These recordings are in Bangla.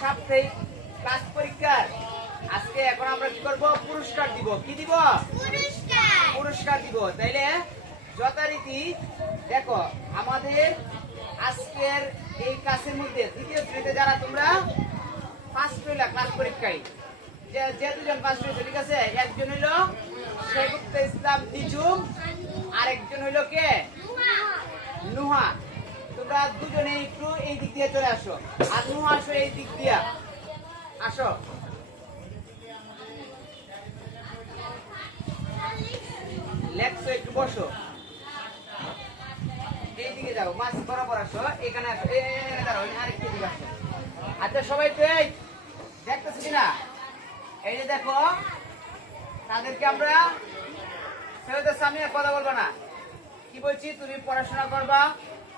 সাপ্তাহিক ক্লাস পরীক্ষার আজকে এখন আমরা কি করব? পুরস্কার দিব। কি দিব? পুরস্কার দিব। তাইলে যথারীতি দেখো আমাদের আজকের এই ক্লাসের মধ্যে দ্বিতীয় শ্রেণীতে যারা তোমরা ফার্স্ট হইলা ক্লাস পরীক্ষায়, যে দুজন ফার্স্ট হয়েছে, ঠিক আছে? একজন হইল শেখুল ইসলাম নিজুম, আরেকজন হইল কে? নুহা। তোমরা দুজনে একটু এই দিক দিয়ে চলে আসো, আর নুহা আসো এই দিক দিয়ে আসো। লেখছো একটু বসো, এইদিকে যাও, মাছ বরাবর আসো, এখানে আসো, দাঁড়াও, আরেকটু দিকে আসো। আচ্ছা সবাই তো এই দেখতেছি কিনা? এই যে দেখো, তাদেরকে আমরা ছেলেদের সামনে কথা বলবো না। কি বলছি? তুমি পড়াশোনা করবা,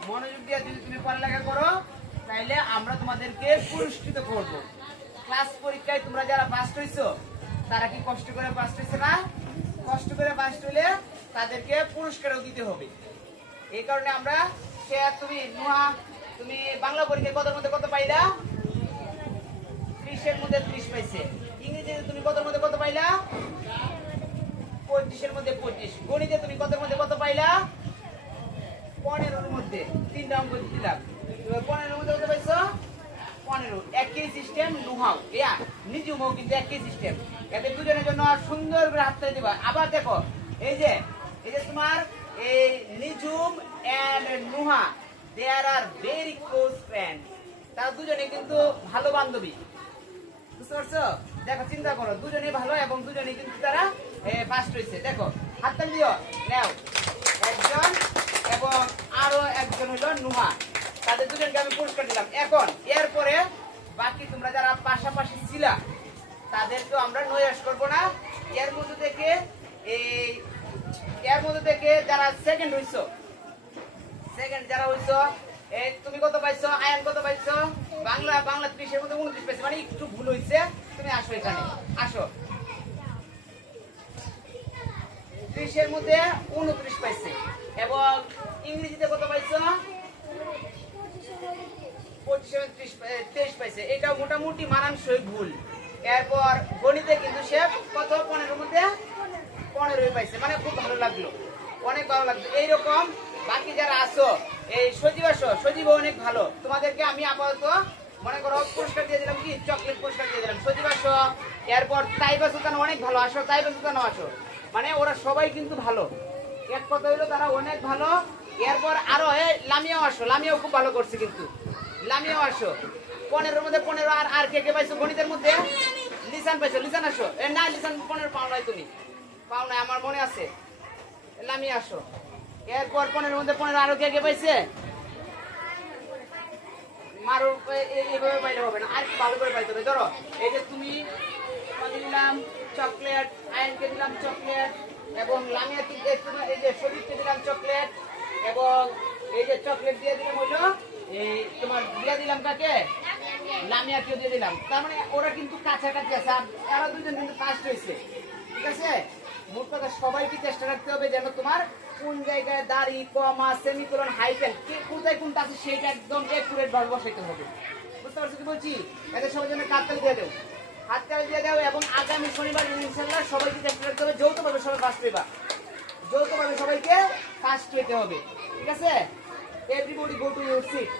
মনোযোগ দিয়ে যদি তুমি পড়ালেখা করো তাইলে আমরা তোমাদেরকে পুরস্কৃত করব। ক্লাস পরীক্ষায় তোমরা যারা ফার্স্ট হইছো তারা কি কষ্ট করে ফার্স্ট হইছে না? কষ্ট করে ফার্স্ট হইলে তাদেরকে পুরস্কারও দিতে হবে। এই কারণে আমরা তুমি নুহা, তুমি বাংলা পরীক্ষায় কতর মধ্যে কত পাইলা? 30 এর মধ্যে 30 পাইছে। ইংরেজিতে তুমি কতর মধ্যে কত পাইলা? 25 এর মধ্যে 25। গণিতে তুমি কতর মধ্যে কত পাইলা? 15 এর মধ্যে। তিনটা অঙ্ক দিলাম, 15 এর মধ্যে কত পাইছো? 15। একই সিস্টেম নুহাও, নিজুমও কিন্তু একই সিস্টেম। এদের দুজনের জন্য সুন্দর করে হাত তালি দিবা। আবার দেখো, এই যে তোমার এই Nijhum and Nuha, they are very close friend. তারা দুজনে কিন্তু ভালো বান্ধবী, বুঝতে পারছো? দেখো, চিন্তা করো, দুজনেই ভালো এবং দুজনেই কিন্তু তারা ফার্স্ট হয়েছে। দেখো, হাততালি দিও, নাও একজন এবং আরো একজন হলো নুহা, তাদের দুজনকে আমি পুরস্কার দিলাম। এখন এরপরে বাকি তোমরা যারা পাশাপাশি ছিলা তাদেরকে আমরা নৈরাশ করবো না। এর মধ্যে থেকে যারা সেকেন্ড হইছো, যারা হইছো, তুমি কত পাইছো? আয়ান কত পাইছো? বাংলা 30 এর মধ্যে 29 পাইছো, মানে একটু ভুল হইছে। তুমি আসো, এখানে আসো। 30 এর মধ্যে 29 পাইছে। এবং ইংরেজিতে কত পাইছো? 25 পাইছে। এটা মোটামুটি মানানসই ভুল। এরপর গণিতে কিন্তু সে কত? 15 এর মধ্যে 15 পাইছে, মানে খুব ভালো লাগলো, অনেক ভালো লাগলো। এইরকম বাকি যারা আসো, এই সজীব আসো, সজীব অনেক ভালো। তোমাদেরকে আমি আপাতত মনে করো পুরস্কার দিয়ে দিলাম, কি চকলেট পুরস্কার দিয়ে দিলাম। সজীব আসো। এরপর তাইবা সুলতান অনেক ভালো, আসো, তাইবা সুলতান আসো। মানে ওরা সবাই কিন্তু ভালো, এক কথা হইলো তারা অনেক ভালো। এরপর আরো লামিয়াও আসো, লামিয়াও খুব ভালো করছে কিন্তু, লামিয়াও আসো। 15 এর মধ্যে 15। আর কে পাইছো গণিতের মধ্যে? লিসান পাইছো, লিসান আসো। না, লিসান 15 পাও নাই, তুমি পাও নাই, আমার মনে আছে। লামিয়া আসো। এরপর 15 এর মধ্যে 15 আরো কে পাইছে? মারো, এইভাবে পাইলে হবে না, আর ভালো করে পাইতে হবে। ধরো, এই যে তুমি দিলাম চকলেট, আয়নকে দিলাম চকলেট, এবং লামিয়াকে এই যে শরীরকে দিলাম চকলেট, এবং এই যে চকলেট দিয়ে দিলাম হইলো এই তোমার দিয়ে দিলাম কাকে? লামিয়াকেও দিয়ে দিলাম। তার মানে ওরা কিন্তু কাছাকাছি আছে, আর এরা দুজন কিন্তু ফার্স্ট হয়েছে, ঠিক আছে? মোট কথা সবাইকে চেষ্টা রাখতে হবে যেন তোমার কোন জায়গায় দাড়ি, কমা, সেমিকোলন, হাইফেন কোথায় কোনটা আছে সেইটা একদম একুরেট ভাবে বসাইতে হবে। বুঝতে পারছো কি বলছি? এদের সবাই জন্য হাততালি দিয়ে দেও, হাততালি দিয়ে দাও। এবং আগামী শনিবার ইনশাআল্লাহ সবাইকে চেষ্টা রাখতে হবে যৌথভাবে সবাই ফার্স্ট হইবা, যৌথভাবে সবাইকে ফার্স্ট হইতে হবে, ঠিক আছে? Everybody go to your seat.